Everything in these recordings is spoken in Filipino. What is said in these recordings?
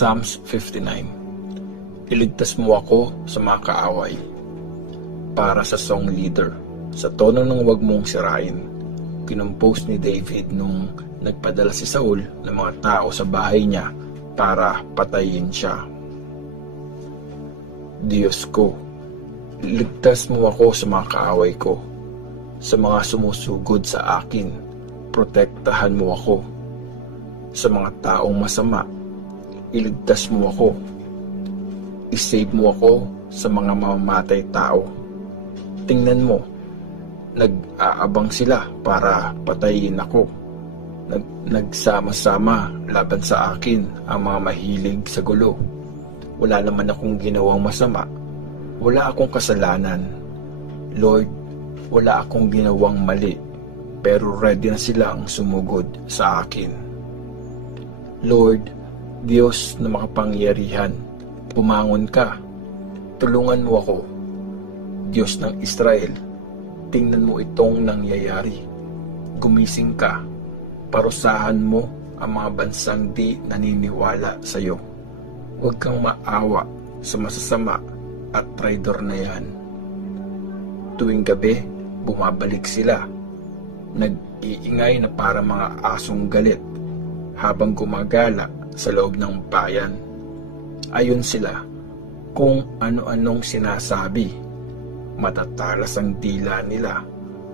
Psalms 59. Iligtas mo ako sa mga kaaway. Para sa song leader, sa tono ng wag mong sirain, kinumpose ni David nung nagpadala si Saul ng mga tao sa bahay niya para patayin siya. Diyos ko, ligtas mo ako sa mga kaaway ko, sa mga sumusugod sa akin, protektahan mo ako. Sa mga taong masama, iligtas mo ako. I-save mo ako sa mga mamamatay tao. Tingnan mo, nag-aabang sila para patayin ako. Nagsama-sama laban sa akin ang mga mahilig sa gulo. Wala naman akong ginawang masama. Wala akong kasalanan. Lord, wala akong ginawang mali, pero ready na silang sumugod sa akin. Lord, Diyos na makapangyarihan, pumangon ka. Tulungan mo ako. Diyos ng Israel, tingnan mo itong nangyayari. Gumising ka. Parusahan mo ang mga bansang di naniniwala sa iyo. Huwag kang maawa sa masasama at traidor na yan. Tuwing gabi, bumabalik sila. Nag-iingay na para mga asong galit habang gumagala sa loob ng bayan. Ayon sila kung ano-anong sinasabi. Matatalas ang dila nila,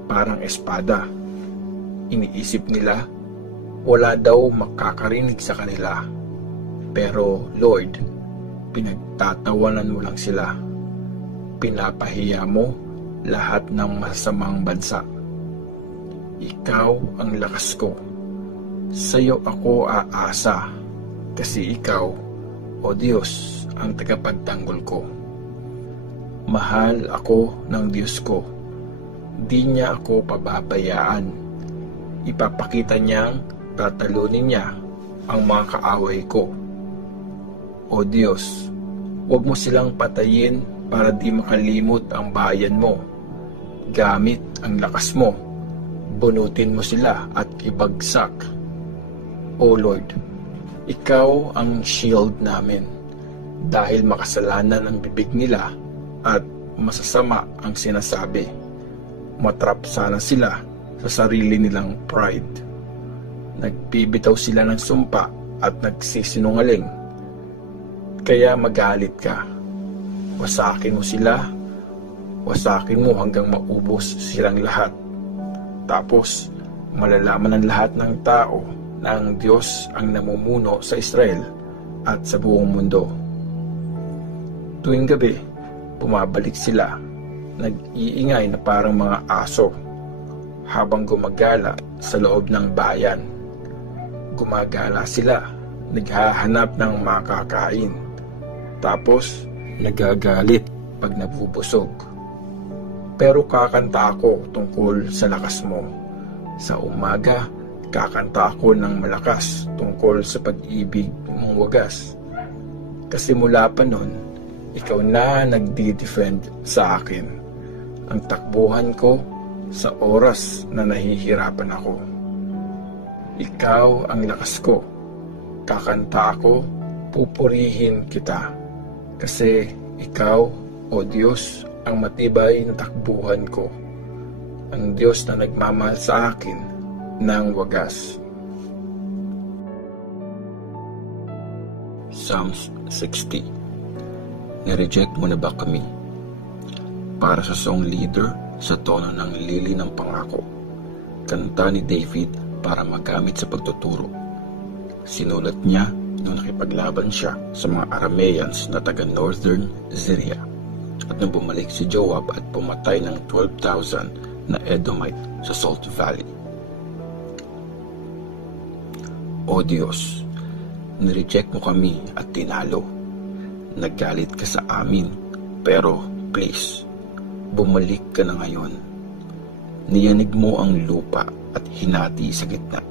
parang espada. Iniisip nila, wala daw makakarinig sa kanila. Pero Lord, pinagtatawanan mo lang sila. Pinapahiya mo lahat ng masamang bansa. Ikaw ang lakas ko. Sa iyo ako aasa, kasi ikaw, o Diyos, ang tagapagtanggol ko. Mahal ako ng Diyos ko. Di niya ako pababayaan. Ipapakita niyang tatalunin niya ang mga kaaway ko. O Diyos, huwag mo silang patayin para di makalimot ang bayan mo. Gamit ang lakas mo. Bunutin mo sila at ibagsak. O Lord, ikaw ang shield namin. Dahil makasalanan ang bibig nila at masasama ang sinasabi. Matrap sana sila sa sarili nilang pride. Nagbibitaw sila ng sumpa at nagsisinungaling. Kaya magalit ka. Wasakin mo sila. Wasakin mo hanggang maubos silang lahat. Tapos, malalaman ng lahat ng tao na ang Diyos ang namumuno sa Israel at sa buong mundo. Tuwing gabi, bumabalik sila, nag-iingay na parang mga aso, habang gumagala sa loob ng bayan. Gumagala sila, naghahanap ng makakain, tapos nagagalit pag nabubusog. Pero kakanta ako tungkol sa lakas mo. Sa umaga, kakanta ako ng malakas tungkol sa pag-ibig mong wagas. Kasi mula pa nun, ikaw na nagdi-defend sa akin. Ang takbuhan ko sa oras na nahihirapan ako. Ikaw ang lakas ko. Kakanta ako, pupurihin kita. Kasi ikaw, o Diyos, ang matibay na takbuhan ko. Ang Diyos na nagmamahal sa akin ng wagas. Psalms 60. Nireject mo na ba kami? Para sa song leader, sa tono ng lili ng pangako. Kanta ni David para magamit sa pagtuturo. Sinulat niya nung nakipaglaban siya sa mga Arameans na taga Northern Syria. At nung bumalik si Joab at pumatay ng 12,000 na Edomite sa Salt Valley. O Diyos, nireject mo kami at tinalo. Naggalit ka sa amin, pero please, bumalik ka na ngayon. Niyanig mo ang lupa at hinati sa gitna.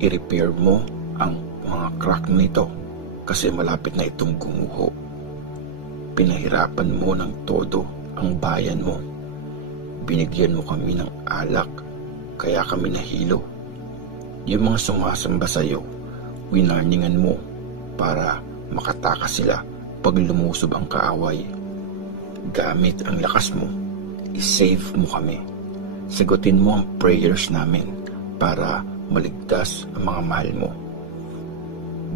I-repair mo ang mga crack nito kasi malapit na itong gumuho. Pinahirapan mo ng todo ang bayan mo. Binigyan mo kami ng alak, kaya kami nahilo. Yung mga sumasamba sa iyo, winarningan mo para makatakas sila pag lumusob ang kaaway. Gamit ang lakas mo, isave mo kami. Sagutin mo ang prayers namin para maligtas ang mga mahal mo.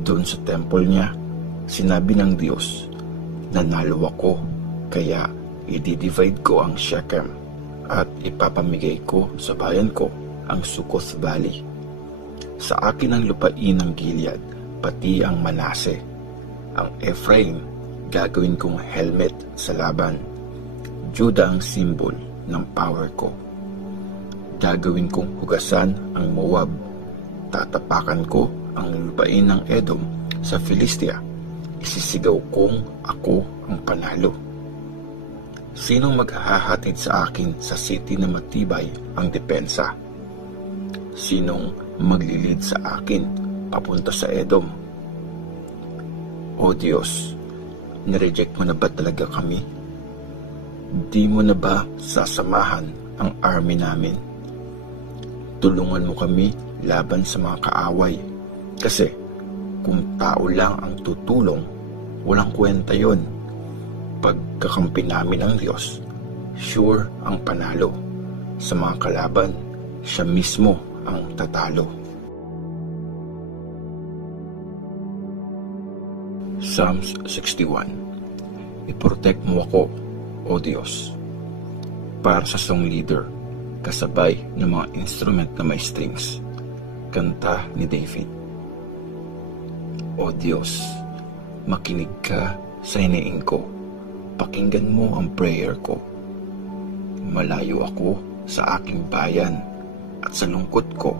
Doon sa temple niya, sinabi ng Diyos, nanalo ako, kaya i-divide ko ang Shechem at ipapamigay ko sa bayan ko ang Succoth Valley. Sa akin ang lupain ng Gilead, pati ang Manase. Ang Ephraim, gagawin kong helmet sa laban. Judah ang symbol ng power ko. Gagawin kong hugasan ang Moab. Tatapakan ko ang lupain ng Edom sa Philistia. Isisigaw kong ako ang panalo. Sinong maghahatid sa akin sa city na matibay ang depensa? Sinong maglilid sa akin papunta sa Edom? O Diyos, nireject mo na ba talaga kami? Di mo na ba sasamahan ang army namin? Tulungan mo kami laban sa mga kaaway. Kasi kung tao lang ang tutulong, walang kwenta yon. Pagkakampi namin ng Diyos, sure ang panalo. Sa mga kalaban, siya mismo ang tatalo. Psalms 61. I-protect mo ako, O Diyos. Para sa song leader, kasabay ng mga instrument na may strings. Kanta ni David. O Diyos, makinig ka sa hiniing ko. Pakinggan mo ang prayer ko. Malayo ako sa aking bayan at sa lungkot ko,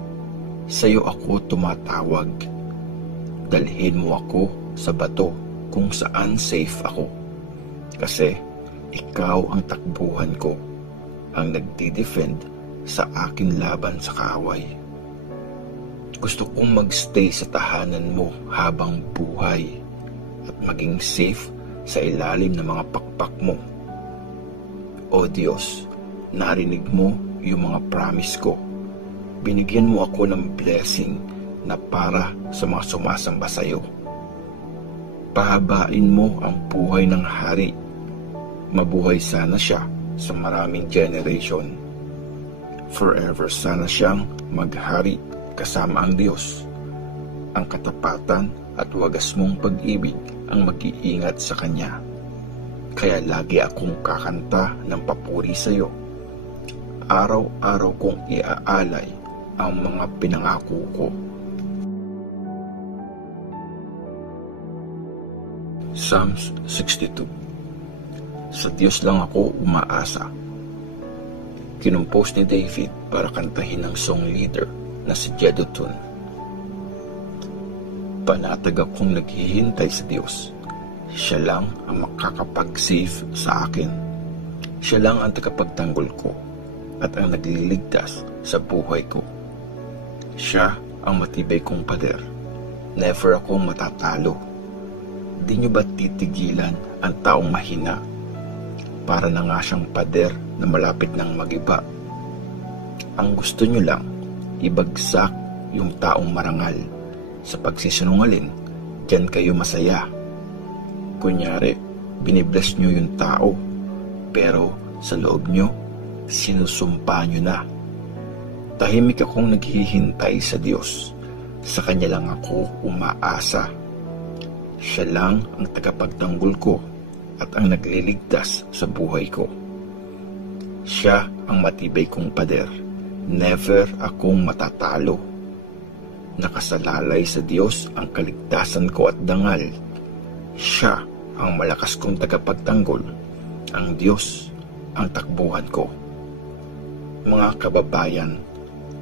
sa iyo ako tumatawag. Dalhin mo ako sa bato kung saan safe ako. Kasi ikaw ang takbuhan ko, ang nagdi-defend sa akin laban sa kaaway. Gusto kong magstay sa tahanan mo habang buhay at maging safe sa ilalim ng mga pakpak mo. O Diyos, narinig mo yung mga promise ko. Binigyan mo ako ng blessing na para sa mga sumasamba sa iyo. Pahabain mo ang buhay ng hari. Mabuhay sana siya sa maraming generation. Forever sana siyang maghari kasama ang Diyos. Ang katapatan at wagas mong pag-ibig ang mag-iingat sa Kanya. Kaya lagi akong kakanta ng papuri sa iyo. Araw-araw kong iaalay ang mga pinangako ko. Psalms 62. Sa Diyos lang ako umaasa. Kinumpos ni David para kantahin ng song leader na si Jeduthun. Panatag akong naghihintay sa Diyos. Siya lang ang makakapag-save sa akin. Siya lang ang tagapagtanggol ko at ang nagliligtas sa buhay ko. Siya ang matibay kong pader. Never akong matatalo. Di nyo ba titigilan ang taong mahina? Para na nga siyang pader na malapit ng magiba. Ang gusto nyo lang, ibagsak yung taong marangal. Sa pagsisinungaling, diyan kayo masaya. Kunyari, binibless nyo yung tao, pero sa loob nyo, sinusumpa nyo na. Tahimik akong naghihintay sa Diyos. Sa Kanya lang ako umaasa. Siya lang ang tagapagtanggol ko at ang nagliligtas sa buhay ko. Siya ang matibay kong pader. Never akong matatalo. Nakasalalay sa Diyos ang kaligtasan ko at dangal. Siya ang malakas kong tagapagtanggol. Ang Diyos ang takbuhan ko. Mga kababayan,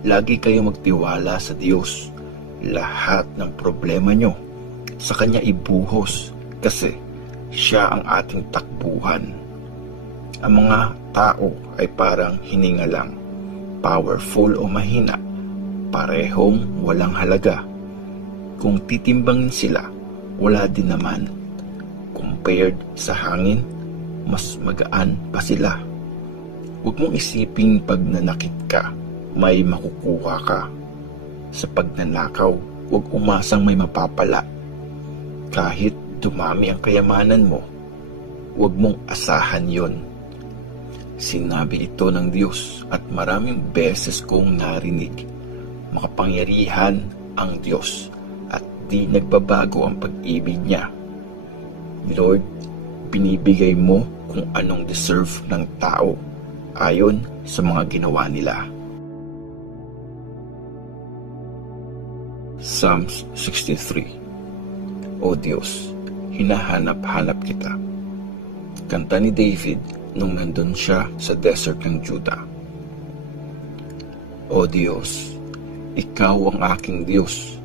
lagi kayo magtiwala sa Diyos. Lahat ng problema nyo, sa Kanya ibuhos kasi Siya ang ating takbuhan. Ang mga tao ay parang hininga lang, powerful o mahina, parehong walang halaga. Kung titimbangin sila, wala din naman. Compared sa hangin, mas magaan pa sila. Huwag mong isiping pag nanakit ka, may makukuha ka. Sa pagnanakaw, huwag umasang may mapapala. Kahit dumami ang kayamanan mo, huwag mong asahan yon. Sinabi ito ng Diyos at maraming beses kong narinig. Makapangyarihan ang Diyos at di nagbabago ang pag-ibig niya. Lord, binibigay mo kung anong deserve ng tao ayon sa mga ginawa nila. Psalms 63. O Diyos, hinahanap-hanap kita. Kanta ni David nung nandun siya sa desert ng Judah. O Diyos, Ikaw ang aking Diyos.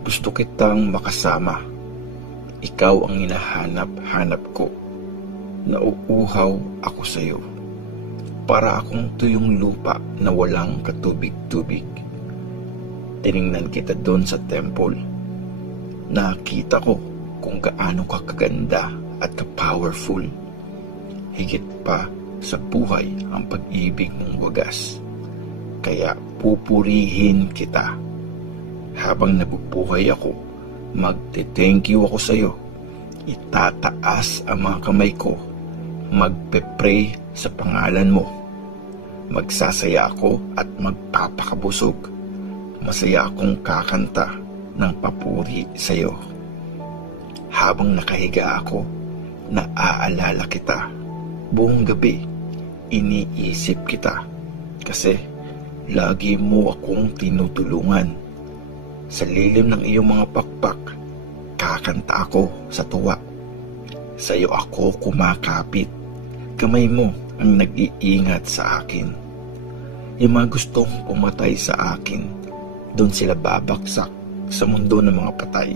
Gusto kitang makasama. Ikaw ang hinahanap-hanap ko. Nauuhaw ako sa iyo. Para akong tuyong lupa na walang katubig-tubig. Tiningnan kita doon sa temple. Nakita ko kung gaano ka kaganda at ka-powerful. Higit pa sa buhay ang pag-ibig mong wagas. Kaya pupurihin kita. Habang nabubuhay ako, magte-thank you ako sa iyo. Itataas ang mga kamay ko. Magpe-pray sa pangalan mo. Magsasaya ako at magpapakabusog. Masaya akong kakanta ng papuri sa iyo. Habang nakahiga ako, naaalala kita. Buong gabi, iniisip kita. Kasi lagi mo akong tinutulungan. Sa lilim ng iyong mga pakpak, kakanta ako sa tuwa. Sa iyo ako kumakapit. Kamay mo ang nag-iingat sa akin. Yung mga gustong pumatay sa akin, doon sila babaksak sa mundo ng mga patay.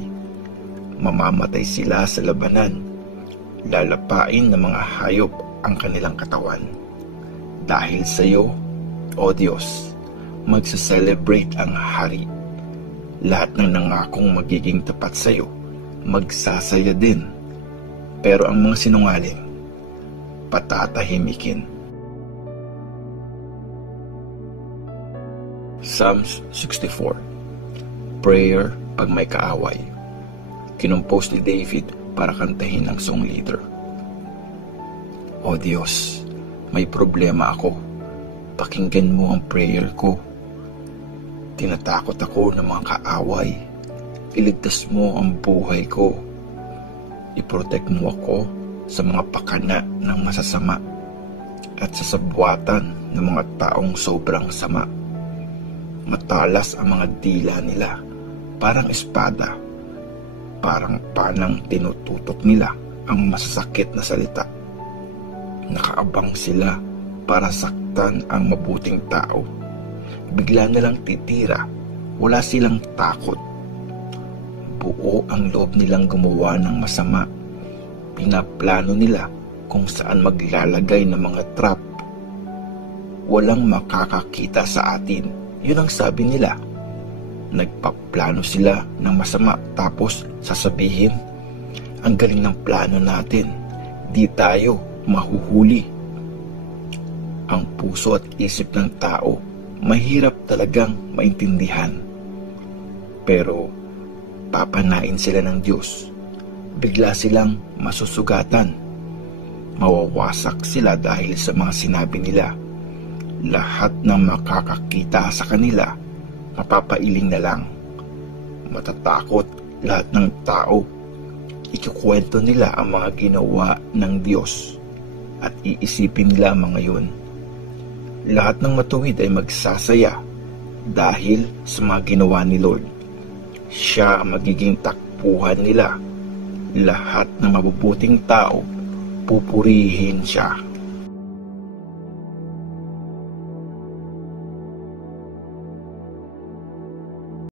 Mamamatay sila sa labanan. Lalapain ng mga hayop ang kanilang katawan. Dahil sa iyo, O Diyos, magsa-celebrate ang hari. Lahat ng nangakong magiging tapat sa iyo, magsasaya din. Pero ang mga sinungaling, patatahimikin. Psalms 64. Prayer pag may kaaway. Kinumpos ni David para kantahin ng song leader. O Diyos, may problema ako. Pakinggan mo ang prayer ko. Tinatakot ako ng mga kaaway. Iligtas mo ang buhay ko. I-protect mo ako sa mga pakana ng masasama at sa sabwatan ng mga taong sobrang sama. Matalas ang mga dila nila, parang espada. Parang panang tinututok nila ang masasakit na salita. Nakaabang sila para saktan ang mabuting tao. Bigla nilang titira, wala silang takot. Buo ang loob nilang gumawa ng masama. Pinaplano nila kung saan maglalagay ng mga trap. Walang makakakita sa atin, yun ang sabi nila. Nagpaplano sila ng masama tapos sasabihin, ang galing ng plano natin, di tayo mahuhuli. Ang puso at isip ng tao, mahirap talagang maintindihan. Pero papanain sila ng Diyos. Bigla silang masusugatan. Mawawasak sila dahil sa mga sinabi nila. Lahat ng makakakita sa kanila, mapapailing na lang. Matatakot lahat ng tao. Ikukwento nila ang mga ginawa ng Diyos at iisipin nila mga yun. Lahat ng matuwid ay magsasaya dahil sa mga ginawa ni Lord. Siya ang magiging takbuhan nila. Lahat ng mabubuting tao, pupurihin siya.